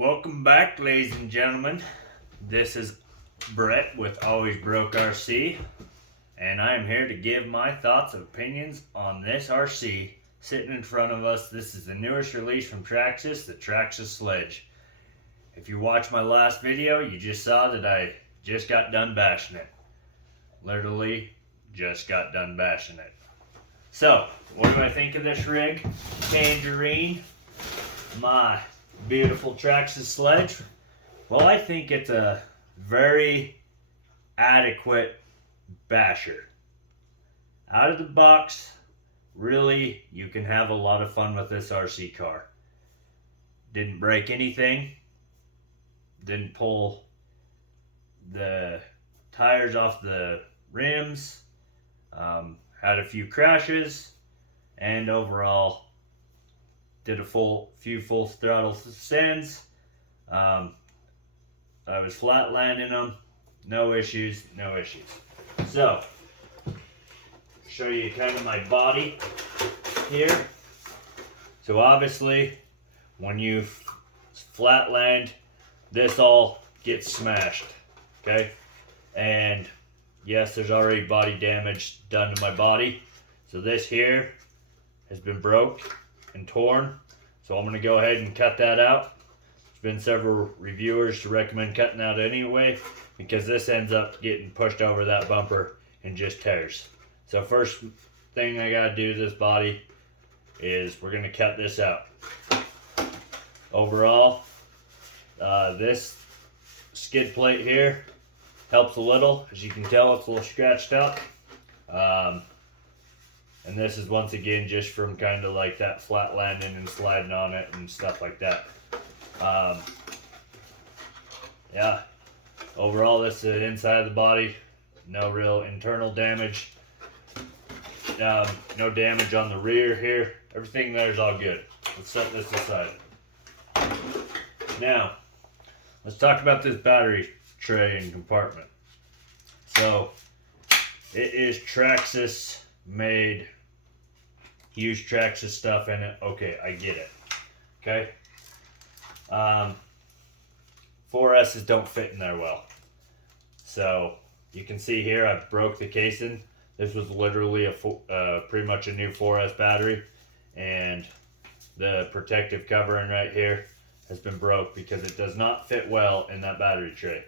Welcome back, ladies and gentlemen. This is Brett with Always Broke RC, and I am here to give my thoughts and opinions on this RC sitting in front of us. This is the newest release from Traxxas, the Traxxas Sledge. If you watched my last video, you just saw that I just got done bashing it. Literally, just got done bashing it. So, what do I think of this rig? Tangerine, my beautiful Traxxas Sledge. Well, I think it's a very adequate basher. Out of the box, really, you can have a lot of fun with this RC car. Didn't break anything. Didn't pull the tires off the rims. Had a few crashes, and overall did a few full throttle sends. I was flat landing them, no issues. So, show you kind of my body here. So obviously, when you flat land, this all gets smashed, okay? And yes, there's already body damage done to my body. So this here has been broke and torn. So I'm going to go ahead and cut that out. There's been several reviewers to recommend cutting out anyway, because this ends up getting pushed over that bumper and just tears. So first thing I got to do to this body is we're going to cut this out. Overall, this skid plate here helps a little. As you can tell, it's a little scratched up. And this is once again just from kind of like that flat landing and sliding on it and stuff like that. Yeah, overall this is the inside of the body. No real internal damage. No damage on the rear here. Everything there is all good. Let's set this aside. Now, let's talk about this battery tray and compartment. So, it is Traxxas made, huge Traxxas stuff in it. Okay, I get it. Okay. 4S's don't fit in there well. So, you can see here I broke the casing. This was literally pretty much a new 4S battery, and the protective covering right here has been broke because it does not fit well in that battery tray.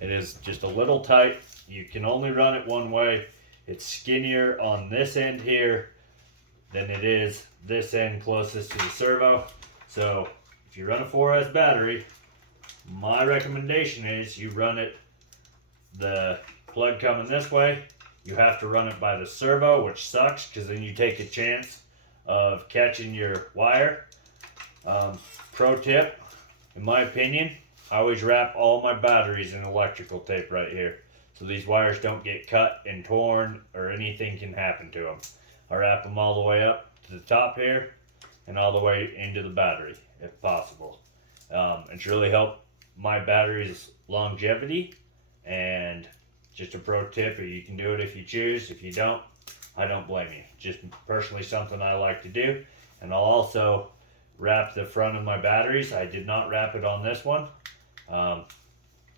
It is just a little tight. You can only run it one way. It's skinnier on this end here than it is this end closest to the servo. So if you run a 4S battery, my recommendation is you run it, the plug coming this way, you have to run it by the servo, which sucks because then you take a chance of catching your wire. Pro tip, in my opinion, I always wrap all my batteries in electrical tape right here, so these wires don't get cut and torn or anything can happen to them. I wrap them all the way up to the top here and all the way into the battery if possible. It's really helped my battery's longevity, and just a pro tip, you can do it if you choose. If you don't, I don't blame you. Just personally something I like to do. And I'll also wrap the front of my batteries. I did not wrap it on this one. Thought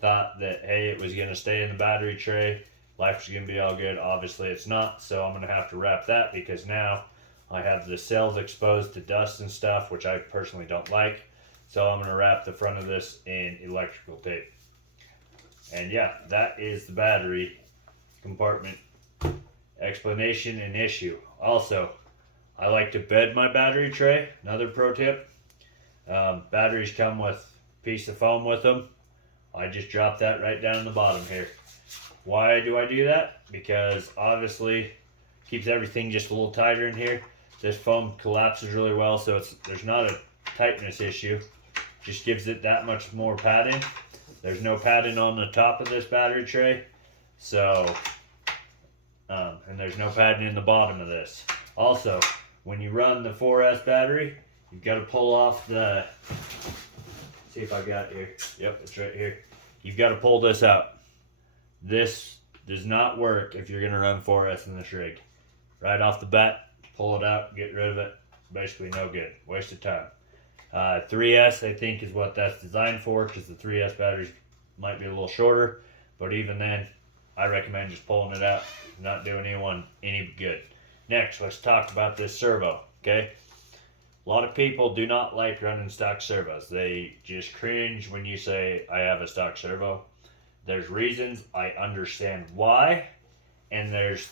that, hey, it was going to stay in the battery tray. Life was going to be all good. Obviously it's not, so I'm going to have to wrap that because now I have the cells exposed to dust and stuff, which I personally don't like. So I'm going to wrap the front of this in electrical tape. And yeah, that is the battery compartment explanation and issue. Also, I like to bed my battery tray. Another pro tip. Batteries come with a piece of foam with them. I just drop that right down in the bottom here. Why do I do that? Because obviously keeps everything just a little tighter in here. This foam collapses really well, so there's not a tightness issue. Just gives it that much more padding. There's no padding on the top of this battery tray, so and there's no padding in the bottom of this. Also, when you run the 4S battery, you've got to pull off the, see if I got it here. Yep, it's right here. You've got to pull this out. This does not work if you're going to run 4S in this rig. Right off the bat, pull it out, get rid of it. Basically no good. Waste of time. 3S I think is what that's designed for, because the 3S batteries might be a little shorter, but even then I recommend just pulling it out, not doing anyone any good. Next, let's talk about this servo. Okay, a lot of people do not like running stock servos. They just cringe when you say I have a stock servo. There's reasons, I understand why, and there's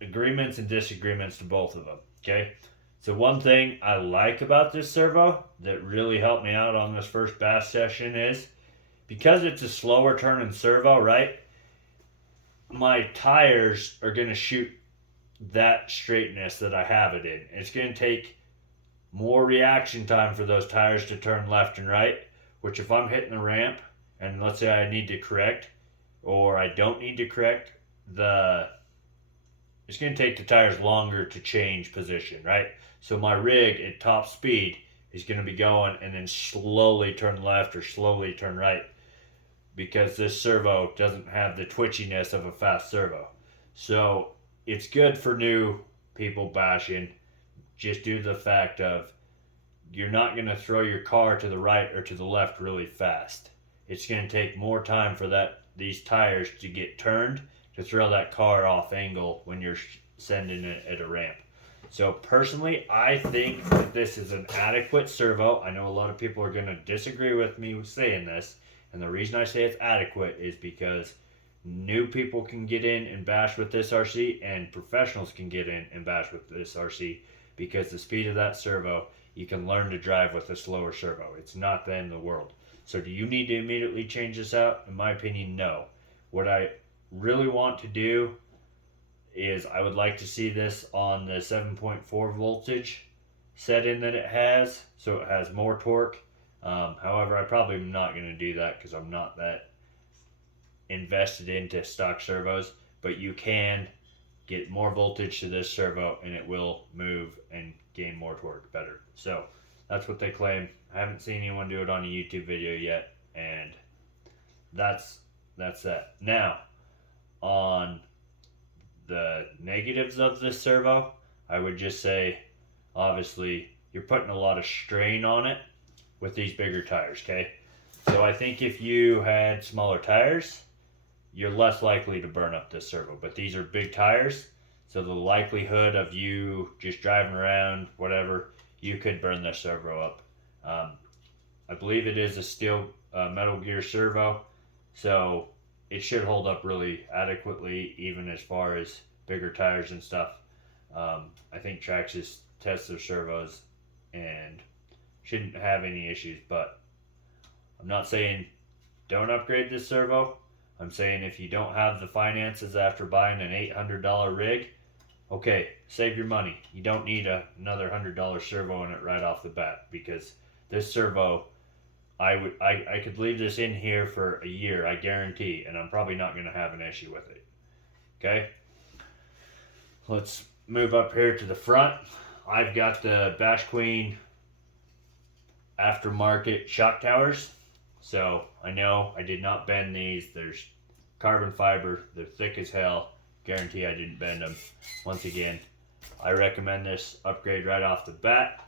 agreements and disagreements to both of them. Okay, so one thing I like about this servo that really helped me out on this first bass session is because it's a slower turning servo, right? My tires are going to shoot that straightness that I have it in. It's going to take more reaction time for those tires to turn left and right, which if I'm hitting the ramp and let's say I need to correct or I don't need to correct, it's going to take the tires longer to change position, right? So my rig at top speed is going to be going and then slowly turn left or slowly turn right, because this servo doesn't have the twitchiness of a fast servo. So it's good for new people bashing, just due to the fact of you're not going to throw your car to the right or to the left really fast. It's going to take more time for these tires to get turned to throw that car off angle when you're sending it at a ramp. So personally, I think that this is an adequate servo. I know a lot of people are going to disagree with me saying this, and the reason I say it's adequate is because new people can get in and bash with this RC, and professionals can get in and bash with this RC, because the speed of that servo, you can learn to drive with a slower servo. It's not the end of the world. So do you need to immediately change this out? In my opinion, no. What I really want to do is I would like to see this on the 7.4 voltage setting that it has, so it has more torque. However, I probably am not going to do that because I'm not that invested into stock servos, but you can get more voltage to this servo and it will move and gain more torque better. So that's what they claim. I haven't seen anyone do it on a YouTube video yet, and that's that. Now, on the negatives of this servo, I would just say, obviously, you're putting a lot of strain on it with these bigger tires, okay? So I think if you had smaller tires, you're less likely to burn up this servo. But these are big tires, so the likelihood of you just driving around, whatever, you could burn this servo up. I believe it is a steel metal gear servo, so it should hold up really adequately, even as far as bigger tires and stuff. I think Traxxas tests their servos and shouldn't have any issues, but I'm not saying don't upgrade this servo. I'm saying if you don't have the finances after buying an $800 rig, okay, save your money. You don't need another $100 servo in it right off the bat, because this servo, I could leave this in here for a year, I guarantee, and I'm probably not going to have an issue with it. Okay, let's move up here to the front. I've got the Bash Queen aftermarket shock towers. So I know I did not bend these. There's carbon fiber. They're thick as hell. Guarantee I didn't bend them. Once again, I recommend this upgrade right off the bat,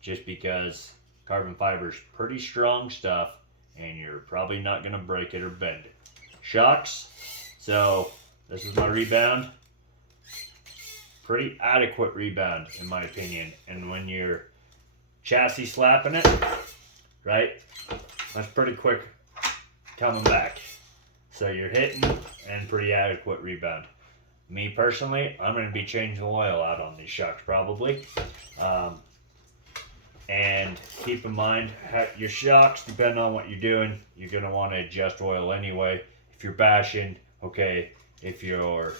just because carbon fiber is pretty strong stuff and you're probably not going to break it or bend it. Shocks. So this is my rebound. Pretty adequate rebound in my opinion. And when you're chassis slapping it, right, that's pretty quick coming back. So you're hitting and pretty adequate rebound. Me personally, I'm going to be changing oil out on these shocks probably. And keep in mind, your shocks, depending on what you're doing, you're going to want to adjust oil anyway. If you're bashing, okay. If you're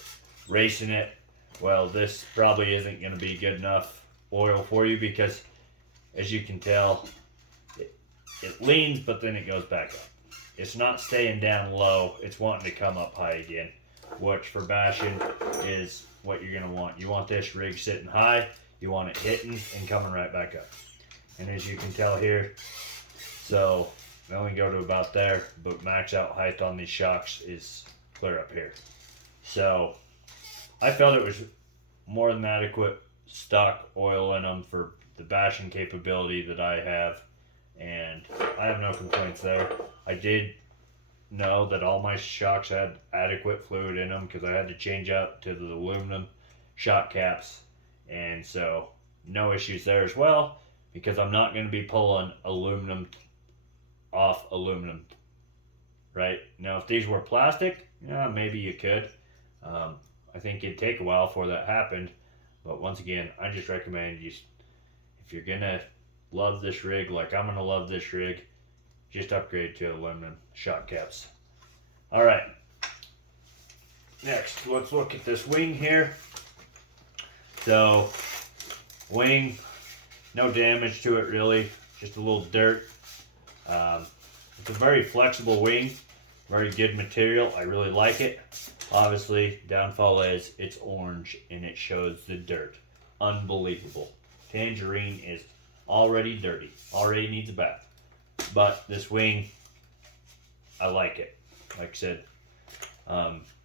racing it, well, this probably isn't going to be good enough oil for you, because as you can tell, it leans, but then it goes back up. It's not staying down low. It's wanting to come up high again, which for bashing is what you're going to want. You want this rig sitting high. You want it hitting and coming right back up. And as you can tell here, so I only go to about there, but max out height on these shocks is clear up here. So I felt it was more than adequate stock oil in them for the bashing capability that I have, and I have no complaints there. I did know that all my shocks had adequate fluid in them because I had to change out to the aluminum shock caps, and so no issues there as well, because I'm not going to be pulling aluminum off aluminum. Right now, if these were plastic, yeah, maybe you could. I think it'd take a while before that happened, but once again, I just recommend you, if you're gonna love this rig like I'm gonna love this rig, just upgrade to aluminum shock caps. All right, next let's look at this wing here. So wing, no damage to it really, just a little dirt. It's a very flexible wing, very good material. I really like it. Obviously, downfall is it's orange and it shows the dirt. Unbelievable. Tangerine is already dirty, already needs a bath. But this wing, I like it. Like I said,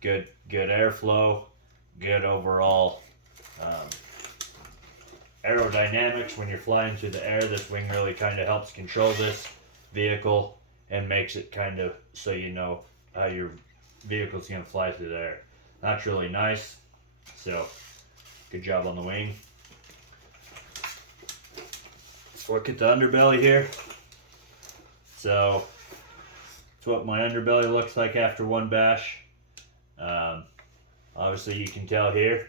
good airflow, good overall aerodynamics. When you're flying through the air, this wing really kind of helps control this vehicle and makes it kind of so you know how your vehicle's going to fly through the air. That's really nice. So, good job on the wing. Let's look at the underbelly here. So, that's what my underbelly looks like after one bash. Obviously, you can tell here,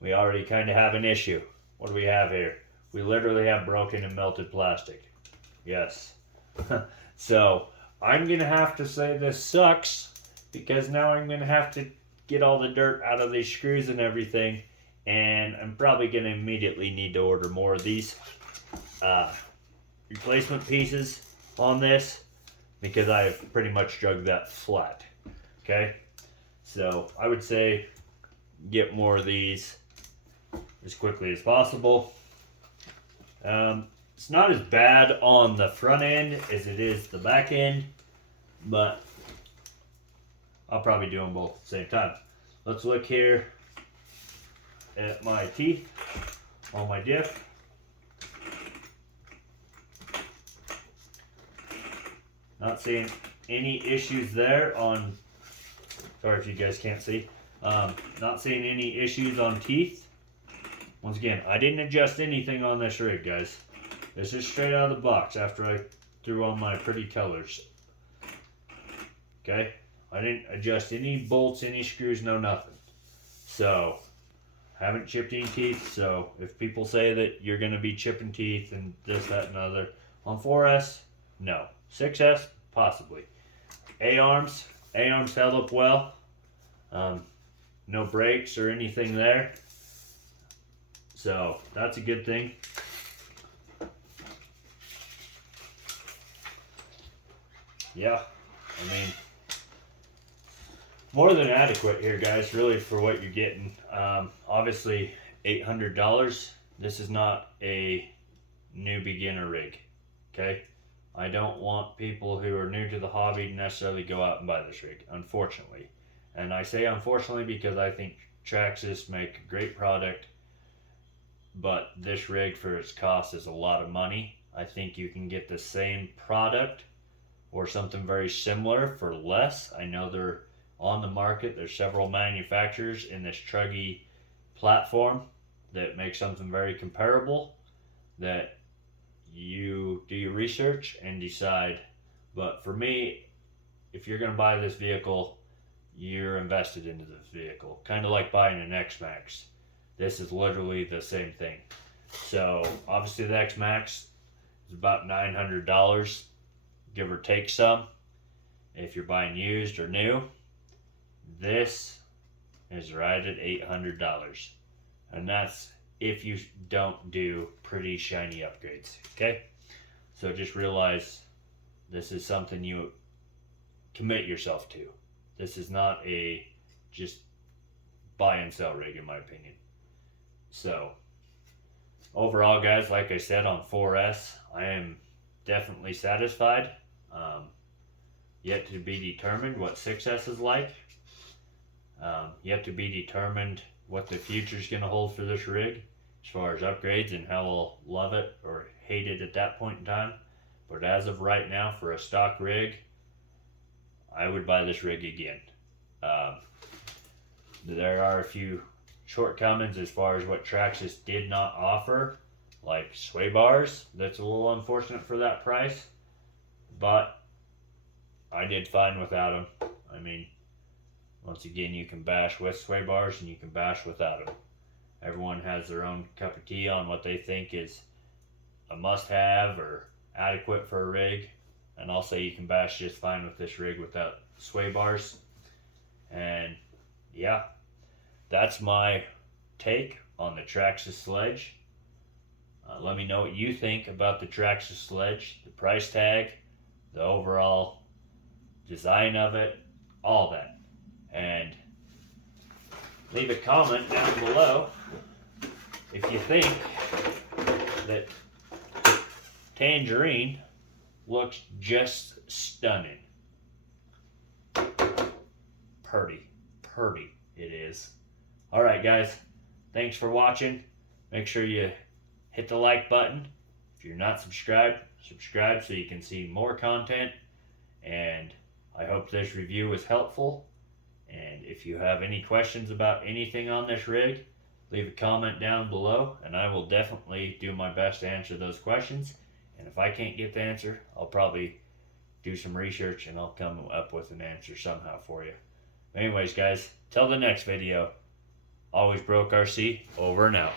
we already kind of have an issue. What do we have here? We literally have broken and melted plastic. Yes. So, I'm going to have to say this sucks, because now I'm going to have to get all the dirt out of these screws and everything, and I'm probably going to immediately need to order more of these replacement pieces on this, because I have pretty much drugged that flat. Okay, so I would say get more of these as quickly as possible. It's not as bad on the front end as it is the back end, but I'll probably do them both at the same time. Let's look here at my teeth on my diff. Not seeing any issues there on, sorry if you guys can't see, not seeing any issues on teeth. Once again, I didn't adjust anything on this rig, guys. This is straight out of the box after I threw on my pretty colors. Okay, I didn't adjust any bolts, any screws, no nothing. So, haven't chipped any teeth. So, if people say that you're going to be chipping teeth and this, that, and other, on 4S, no. 6S, possibly. A-arms held up well. No breaks or anything there. So, that's a good thing. Yeah, I mean, more than adequate here, guys, really, for what you're getting. Obviously, $800. This is not a new beginner rig, okay? I don't want people who are new to the hobby to necessarily go out and buy this rig, unfortunately. And I say unfortunately because I think Traxxas make a great product, but this rig for its cost is a lot of money. I think you can get the same product or something very similar for less. I know they're on the market. There's several manufacturers in this truggy platform that make something very comparable, that you do your research and decide. But for me, if you're going to buy this vehicle, you're invested into this vehicle. Kind of like buying an X-Max. This is literally the same thing. So obviously the X-Max is about $900, give or take some, if you're buying used or new. This is right at $800, and that's if you don't do pretty shiny upgrades. Okay, so just realize this is something you commit yourself to. This is not a just buy and sell rig, in my opinion. So overall, guys, like I said, on 4S, I am definitely satisfied. Yet to be determined what 6S is like. Yet to be determined what the future is going to hold for this rig. as far as upgrades and how I'll love it or hate it at that point in time. But as of right now, for a stock rig, I would buy this rig again. There are a few shortcomings as far as what Traxxas did not offer, like sway bars. That's a little unfortunate for that price, but I did fine without them. I mean, once again, you can bash with sway bars and you can bash without them. Everyone has their own cup of tea on what they think is a must-have or adequate for a rig, and I'll say you can bash just fine with this rig without sway bars. And yeah, that's my take on the Traxxas Sledge. Let me know what you think about the Traxxas Sledge, the price tag, the overall design of it, all that. And leave a comment down below if you think that Tangerine looks just stunning. Pretty it is. Alright guys, thanks for watching. Make sure you hit the like button. If you're not subscribed, subscribe so you can see more content. And I hope this review was helpful. And if you have any questions about anything on this rig, leave a comment down below and I will definitely do my best to answer those questions. And if I can't get the answer, I'll probably do some research and I'll come up with an answer somehow for you. Anyways guys, till the next video, always broke RC, over and out.